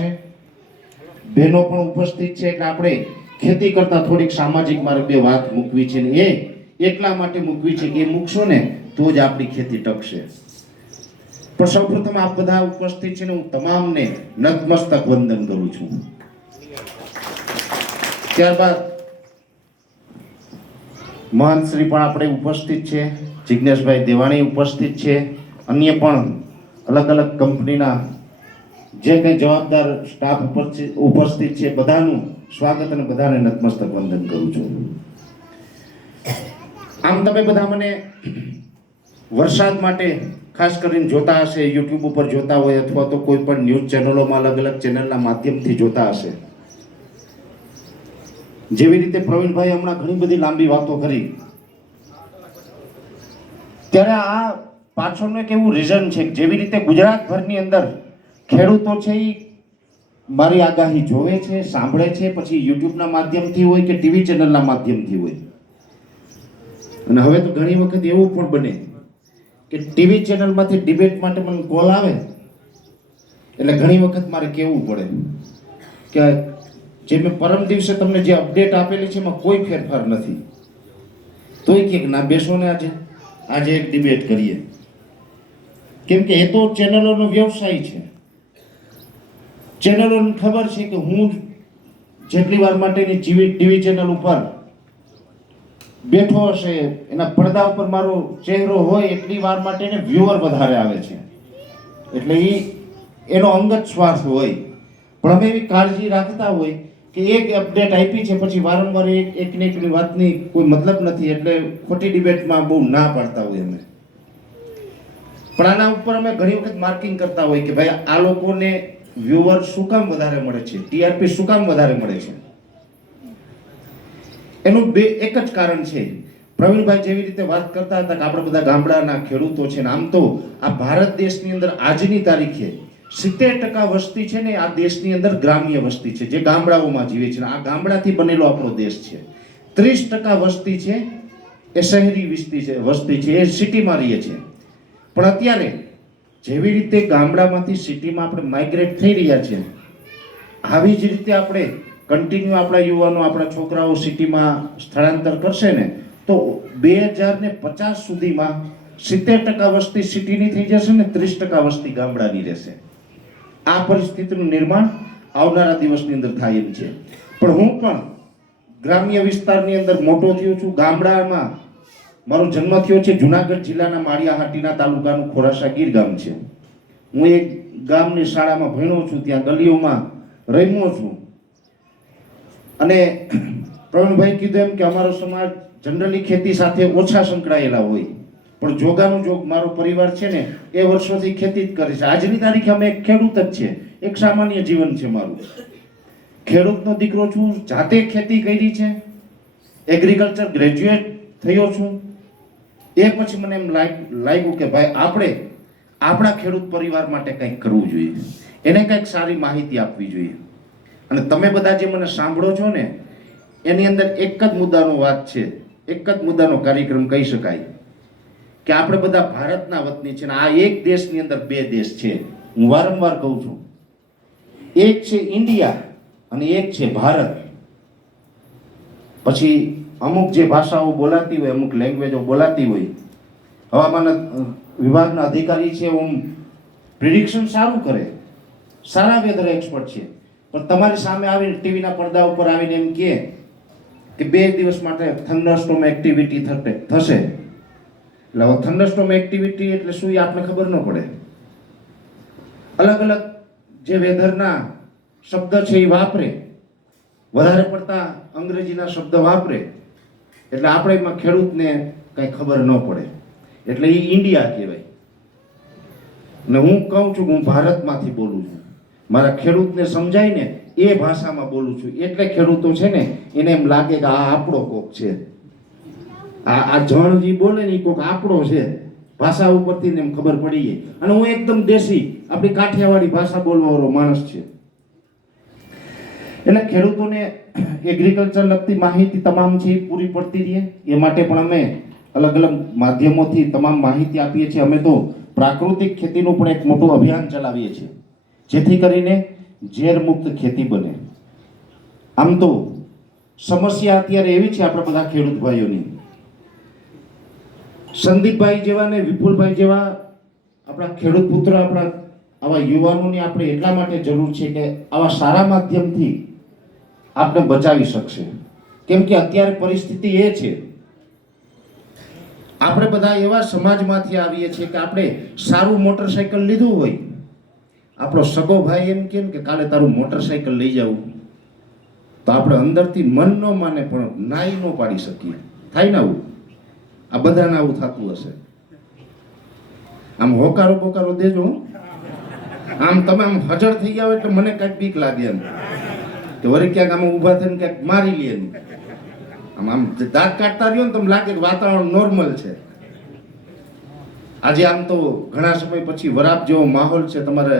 છે? બહેનો પણ ઉપસ્થિત છે એટલે આપણે ખેતી કરતા થોડીક સામાજિક મારે વાત મૂકવી છે ને એ એટલા માટે મૂકવી છે કે મૂકશો ને તો જ આપણી ખેતી ટકશે. પણ સૌપ્રથમ આપ બધા ઉપસ્થિત છે ને હું તમામને નતમસ્તક વંદન કરું છું. ત્યારબાદ મહાન શ્રી પણ આપણે ઉપસ્થિત છે, જિજ્ઞેશભાઈ દેવાણી ઉપસ્થિત છે, અન્ય પણ અલગ અલગ કંપનીના જે કંઈ જવાબદાર સ્ટાફ ઉપસ્થિત છે, બધાનું સ્વાગત અને બધાને નતમસ્તક વંદન કરું છું. આમ તમે બધા મને વરસાદ માટે ખાસ કરીને જોતા હશે યુટ્યુબ ઉપર જોતા હોય અથવા તો કોઈ પણ ન્યૂઝ ચેનલોમાં અલગ અલગ ચેનલના માધ્યમથી જોતા હશે. જેવી રીતે પ્રવીણભાઈ હમણાં ઘણી બધી લાંબી વાતો કરી. ત્યારે આ પાછળનું એક એવું રીઝન છે જેવી રીતે ગુજરાતભરની અંદર ખેડૂતો છે એ મારી આગાહી જોવે છે, સાંભળે છે, પછી યુટ્યુબના માધ્યમથી હોય કે ટીવી ચેનલના માધ્યમથી હોય. અને હવે તો ઘણી વખત એવું પણ બને કે ટીવી ચેનલમાંથી ડિબેટ માટે મને કોલ આવે, એટલે ઘણી વખત મારે કહેવું પડે કે જે મેં પરમ દિવસે તમને જે અપડેટ આપેલી છે એમાં કોઈ ફેરફાર નથી. તોય કે ના, બેસો ને આજે આજે એક ડિબેટ કરીએ. કેમ કે એ તો ચેનલોનો વ્યવસાય છે. ચેનલોને ખબર છે કે હું જેટલી વાર માટેની ટીવી ટીવી ચેનલ ઉપર બેઠો હશે, એના પડદા ઉપર મારો ચહેરો હોય, એટલી વાર માટેને વ્યુઅર વધારે આવે છે. એટલે એ એનો અંગત સ્વાર્થ હોય. પણ અમે એવી કાળજી રાખતા હોય કે એક અપડેટ આપી છે, પછી વારંવાર એક, એકને એકની વાતની કોઈ મતલબ નથી, એટલે ખોટી ડિબેટમાં બહુ ના પાડતા હોય અમે. પણ આના ઉપર અમે ઘણી વખત માર્કિંગ કરતા હોય કે ભાઈ આ લોકોને વ્યુઅર શું કામ વધારે મળે છે? ટીઆરપી શું કામ વધારે મળે છે? એનું બે એક જ કારણ છે. પ્રવીણભાઈ જેવી રીતે વાત કરતા હતા કે આપણે બધા ગામડાના ખેડૂતો છે ને, આમ તો આ ભારત દેશની અંદર આજની તારીખે સિત્તેર ટકા વસ્તી છે ને, આ દેશની અંદર ગ્રામ્ય વસ્તી છે, જે ગામડાઓમાં જીવે છે આ ગામડાથી બનેલો આપણો દેશ છે. ત્રીસ ટકા વસ્તી છે, એ શહેરી વસ્તી છે વસ્તી છે, એ સિટીમાં રહીએ છે. પણ અત્યારે જેવી રીતે ગામડામાંથી સિટીમાં આપણે માઇગ્રેટ થઈ રહ્યા છીએ, આવી જ રીતે આપણે કન્ટિન્યુ આપણા યુવાનો, આપણા છોકરાઓ સિટીમાં સ્થળાંતર કરશે ને, તો બે હજાર ને પચાસ સુધીમાં સિત્તેર ટકા વસ્તી સિટીની થઈ જશે ને ત્રીસ ટકા વસ્તી ગામડાની રહેશે. આ પરિસ્થિતિનું નિર્માણ આવનારા દિવસની અંદર થાય એમ છે. પણ હું પણ ગ્રામ્ય વિસ્તારની અંદર મોટો થયો છું. ગામડામાં મારો જન્મ થયો છે જુનાગઢ જિલ્લાના માળિયાહાટીના તાલુકાનું ખોરાસા ગીર ગામ છે. હું એક ગામની શાળામાં ભણ્યો છું, ત્યાં ગલીઓમાં રમ્યો છું. અને પ્રવીણભાઈ કીધું એમ કે અમારો સમાજ જનરલી ખેતી સાથે ઓછા સંકળાયેલા હોય. પણ જોગાનું જોગ મારો પરિવાર છે ને, એ વર્ષોથી ખેતી જ કરે છે. આજની તારીખે અમે એક ખેડૂત જ છે. એક સામાન્ય જીવન છે મારું. ખેડૂતનો દીકરો છું, જાતે ખેતી કરી છે. એગ્રીકલ્ચર ગ્રેજ્યુએટ થયો છું. એ પછી મને એમ લાગ- લાગ્યું કે ભાઈ આપણે આપણા ખેડૂત પરિવાર માટે કંઈક કરવું જોઈએ. એને કંઈક સારી માહિતી આપવી જોઈએ. અને તમે બધા જે મને સાંભળો છો ને, એની અંદર એક જ મુદ્દાનો વાત છે, એક જ મુદ્દાનો કાર્યક્રમ કહી શકાય, કે આપણે બધા ભારતના વતની છે ને, આ એક દેશની અંદર બે દેશ છે. હું વારંવાર કહું છું, એક છે ઇન્ડિયા અને એક છે ભારત. પછી અમુક જે ભાષાઓ બોલાતી હોય, અમુક લેંગ્વેજો બોલાતી હોય, હવામાન વિભાગના અધિકારી છે, ઓમ પ્રિડિક્શન સારું કરે. સારા વેધર એક્સપર્ટ છે. પણ તમારી સામે આવીને ટીવીના પડદા ઉપર આવીને એમ કહે કે બે દિવસ માટે થંડરસ્ટોમ એક્ટિવિટી થશે. એટલે હવે થંડરસ્ટોમ એક્ટિવિટી એટલે શું એ આપણે ખબર ન પડે. અલગ અલગ જે વેધરના શબ્દ છે એ વાપરે. વધારે પડતા અંગ્રેજીના શબ્દ વાપરે. એટલે આપણે એમાં ખેડૂતને કંઈ ખબર ન પડે. એટલે એ ઇન્ડિયા કહેવાય. ને હું કહું છું હું ભારતમાંથી બોલું છું. મારા ખેડૂતને સમજાય ને, એ ભાષામાં બોલું છું. એટલે ખેડૂતો છે ને, એને એમ લાગે કે આ આપણો કોક છે. આ આ જણ જે બોલે ને એ કોક આપણો છે. ભાષા ઉપરથી ને એમ ખબર પડી જાય. અને હું એકદમ દેશી, આપણી કાઠિયાવાડી ભાષા બોલવાવાળો માણસ છે. એટલે ખેડૂતોને એગ્રીકલ્ચર લગતી માહિતી તમામ છે પૂરી પડતી રહે. એ માટે પણ અમે અલગ અલગ માધ્યમોથી તમામ માહિતી આપીએ છીએ. અમે તો પ્રાકૃતિક ખેતીનું પણ એક મોટું અભિયાન ચલાવીએ છીએ. જેથી કરીને ઝેરમુક્ત ખેતી બને. આમ તો સમસ્યા અત્યારે એવી છે આપણા બધા ખેડૂત ભાઈઓની. સંદીપભાઈ જેવા ને વિપુલભાઈ જેવા આપણા ખેડૂત પુત્ર, આપણા આવા યુવાનોની આપણે એટલા માટે જરૂર છે કે આવા સારા માધ્યમથી આપણે બચાવી શકશે. કેમ કે અત્યારે પરિસ્થિતિ એ છે, આપણે બધા એવા સમાજમાંથી આવીએ છીએ કે આપણે સારું મોટરસાયકલ લીધું હોય. આપણો સગો ભાઈ એમ કેમ કે કાલે તારું મોટરસાયકલ લઈ જવું તો આપણે અંદરથી મન ન માને, પણ નાઈ ન પાડી શકીએ. થાય ને આવું? આ બધાને આવું થતું હશે. આમ હોકારો બોકારો દેજો આમ તમે આમ હજર થઈ ગયા હોય એટલે મને કાંઈક બીક લાગે એમ. કે વળી ક્યાંક આમ ઊભા થઈને ક્યાંક મારી લે આમ આમ દાંત કાઢતા રહ્યો ને તમને લાગે કે વાતાવરણ નોર્મલ છે. આજે આમ તો ઘણા સમય પછી વરાપ જેવો માહોલ છે, તમારે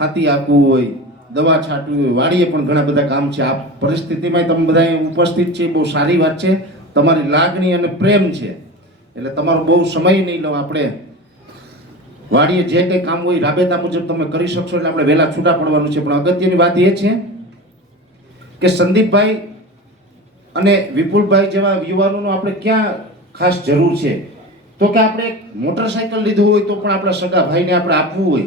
હાથી આપવું હોય, દવા છાંટવી હોય, વાડીએ પણ ઘણા બધા કામ છે. આ પરિસ્થિતિમાં તમે બધા ઉપસ્થિત છે, બહુ સારી વાત છે. તમારી લાગણી અને પ્રેમ છે. એટલે તમારો બહુ સમય નહીં લો આપણે. વાડીએ જે કંઈ કામ હોય રાબેતા મુજબ તમે કરી શકશો, એટલે આપણે વહેલા છૂટા પડવાનું છે. પણ અગત્યની વાત એ છે કે સંદીપભાઈ અને વિપુલભાઈ જેવા યુવાનોનો આપણે ક્યાં ખાસ જરૂર છે? તો કે આપણે એક મોટરસાયકલ લીધું હોય તો પણ આપણા સગા ભાઈને આપણે આપવું હોય.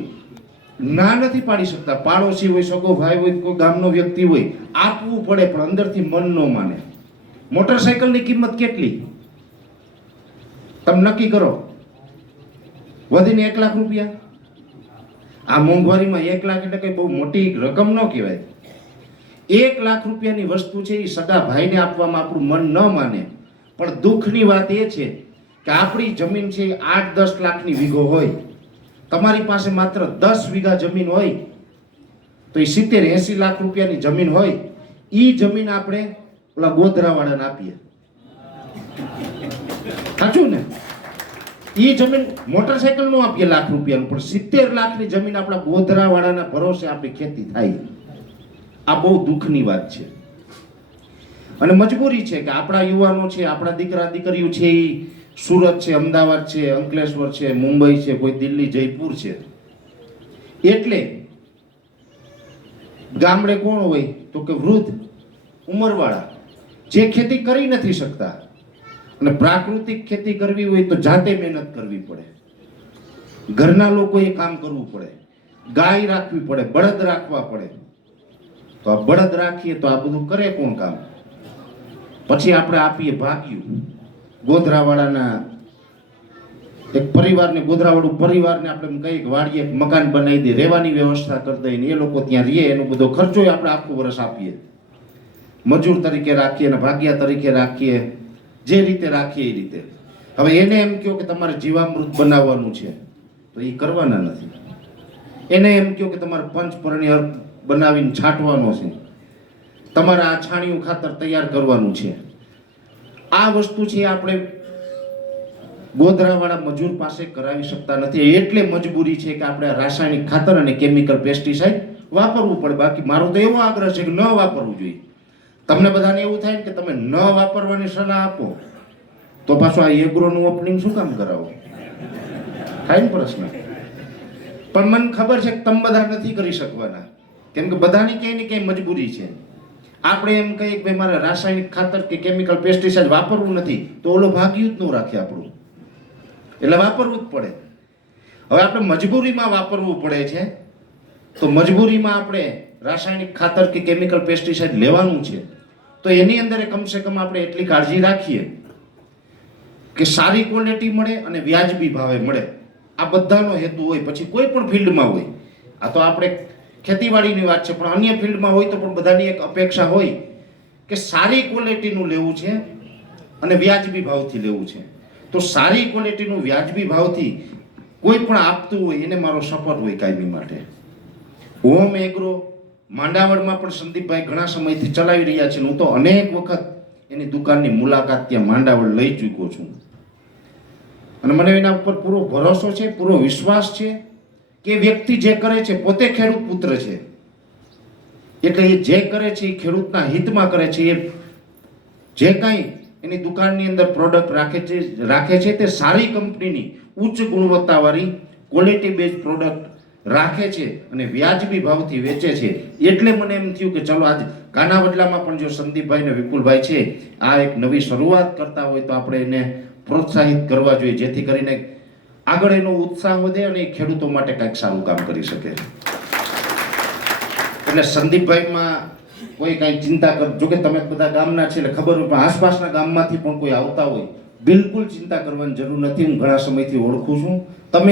ના નથી પાડી શકતા. પાડોશી હોય, સગો ભાઈ હોય, કોઈ ગામનો વ્યક્તિ હોય, આપવું પડે પણ અંદરથી મન ન માને. મોટરસાયકલની કિંમત કેટલી? તમે નક્કી કરો. વધીને એક લાખ રૂપિયા? આ મોંઘવારીમાં એક લાખ એટલે કંઈ બહુ મોટી રકમ ન કહેવાય. એક લાખ રૂપિયાની વસ્તુ છે એ સગા ભાઈને આપવામાં આપણું મન ન માને. પણ દુઃખની વાત એ છે કે આપણી જમીન છે આઠ દસ લાખની વીઘો હોય. તમારી પાસે માત્ર દસ વીઘા જમીન હોય, તો એ સિત્તેર એંસી લાખ રૂપિયાની જમીન હોય એ જમીન આપણે ઓલા ગોધરાવાળાને આપીએ. સાચું ને? એ જમીન મોટરસાયકલનું આપીએ લાખ રૂપિયાનું, પણ સિત્તેર લાખની જમીન આપણા ગોધરાવાળાના ભરોસે આપણી ખેતી થાય. આ બહુ દુઃખની વાત છે. અને મજબૂરી છે કે આપણા યુવાનો છે, આપણા દીકરા, દીકરીઓ છે એ સુરત છે, અમદાવાદ છે, અંકલેશ્વર છે, મુંબઈ છે, કોઈ દિલ્હી, જયપુર છે. એટલે ગામડે કોણ હોય તો કે વૃદ્ધ ઉંમરવાળા જે ખેતી કરી નથી શકતા અને પ્રાકૃતિક ખેતી કરવી હોય તો જાતે મહેનત કરવી પડે. ઘરના લોકોએ કામ કરવું પડે. ગાય રાખવી પડે, બળદ રાખવા પડે. તો આ બળદ રાખીએ તો આ બધું કરે કોણ કામ? પછી આપણે આપીએ ભાગ્યું. ગોધરાવાળાના એક પરિવારને, ગોધરાવાળું પરિવારને આપણે કંઈક કે વાડીએ મકાન બનાવી દે, રહેવાની વ્યવસ્થા કરી દઈએ એ લોકો ત્યાં રહીએ એનો બધો ખર્ચો આપણે આખું વર્ષ આપીએ. મજૂર તરીકે રાખીએ અને ભાગ્યા તરીકે રાખીએ, જે રીતે રાખીએ એ રીતે. હવે એને એમ કહો કે તમારે જીવામૃત બનાવવાનું છે, તો એ કરવાના નથી. એને એમ કહો કે તમારે પંચપર્ણ્ય બનાવીને છાંટવાનો છે. તમારે આ છાણિયું ખાતર તૈયાર કરવાનું છે. આ વસ્તુ છે આપણે ગોધરાવાળા મજૂર પાસે કરાવી શકતા નથી. એટલે મજબૂરી છે કે આપણે રાસાયણિક ખાતર અને કેમિકલ પેસ્ટિસાઇડ વાપરવું પડે. બાકી મારો તો એવો આગ્રહ છે કે ન વાપરવું જોઈએ. તમને બધાને એવું થાય કે તમે ન વાપરવાની સલાહ આપો, તો પાછું આ એગ્રોનું ઓપનિંગ શું કામ કરાવો? થાય ને પ્રશ્ન? પણ મને ખબર છે કે તમે બધા નથી કરી શકવાના. કેમ કે બધાની ક્યાંય ને ક્યાંય મજબૂરી છે. આપણે એમ કહીએ કે મારે રાસાયણિક ખાતર કે કેમિકલ પેસ્ટિસાઇડ વાપરવું નથી, તો ઓલો ભાગ્યું જ ન રાખે આપણું. એટલે વાપરવું જ પડે. હવે આપણે મજબૂરીમાં વાપરવું પડે છે, તો મજબૂરીમાં આપણે રાસાયણિક ખાતર કે કેમિકલ પેસ્ટિસાઇડ લેવાનું છે, તો એની અંદર કમસે કમ આપણે એટલી કાળજી રાખીએ કે સારી ક્વોલિટી મળે અને વ્યાજબી ભાવે મળે. આ બધાનો હેતુ હોય. પછી કોઈ પણ ફિલ્ડમાં હોય, આ તો આપણે ખેતીવાડીની વાત છે, પણ અન્ય ફિલ્ડમાં હોય તો પણ બધાની એક અપેક્ષા હોય કે સારી ક્વોલિટીનું લેવું છે અને વ્યાજબી ભાવથી લેવું છે. તો સારી ક્વોલિટીનું વ્યાજબી ભાવથી કોઈ પણ આપતું હોય એને મારો સપોર્ટ હોય કાયમી માટે. હોમ એગ્રો માંડાવડમાં પણ સંદીપભાઈ ઘણા સમયથી ચલાવી રહ્યા છે હું તો અનેક વખત એની દુકાનની મુલાકાત ત્યાં માંડાવડ લઈ ચૂક્યો છું. અને મને એના ઉપર પૂરો ભરોસો છે, પૂરો વિશ્વાસ છે. કે વ્યક્તિ જે કરે છે, પોતે ખેડૂત પુત્ર છે. એટલે એ જે કરે છે, એ ખેડૂતના હિતમાં કરે છે, એ જે કાંઈ એની દુકાનની અંદર પ્રોડક્ટ રાખે છે રાખે છે, તે સારી કંપનીની ઉચ્ચ ગુણવત્તાવાળી ક્વોલિટી બેઝ પ્રોડક્ટ રાખે છે અને વ્યાજબી ભાવથી વેચે છે. એટલે મને એમ થયું કે ચલો આજ કાનાવડલામાં પણ જો સંદીપભાઈ ને વિપુલભાઈ છે, આ એક નવી શરૂઆત કરતા હોય તો આપણે એને પ્રોત્સાહિત કરવા જોઈએ, જેથી કરીને આગળ એનો ઉત્સાહ વધે અને એ ખેડૂતો માટે કંઈક સારું કામ કરી શકે. એટલે સંદીપભાઈમાં કોઈ કાંઈ ચિંતા કર જો કે તમે બધા ગામના છે એટલે ખબર હોય, પણ આસપાસના ગામમાંથી પણ કોઈ આવતા હોય, બિલકુલ ચિંતા કરવાની જરૂર નથી. હું ઘણા સમયથી ઓળખું છું. તમે